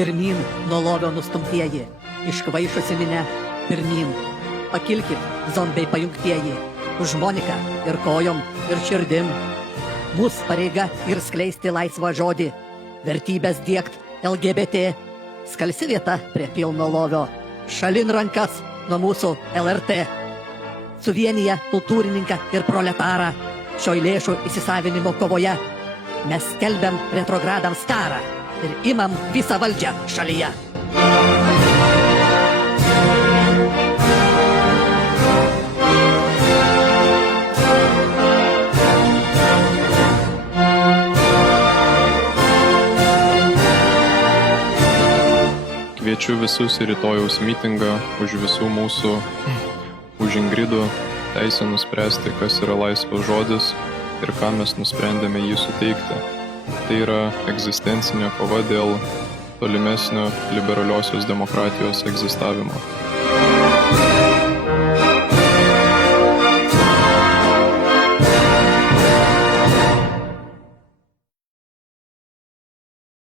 Pirmyn nuo lovio nustumtieji, iškvaišusi minę, pirmyn. Pakilkit, zombiai pajungtieji, už Moniką ir kojom, ir širdim. Mūsų pareiga ir skleisti laisvą žodį, vertybės diegt LGBT. Skalsi vieta prie pilno lovio, šalin rankas nuo mūsų LRT. Suvienyje kultūrininką ir proletarą, šioj lėšų įsisavinimo kovoje. Mes skelbiam retrogradams karą ir imam visą valdžią šalyje. Kviečiu visus į rytojaus mitingą už visų mūsų, už Ingridų teisę nuspręsti, kas yra laisvas žodis ir ką mes nusprendėme jį suteikti. Tai yra egzistencinė kova dėl tolimesnio liberaliosios demokratijos egzistavimo.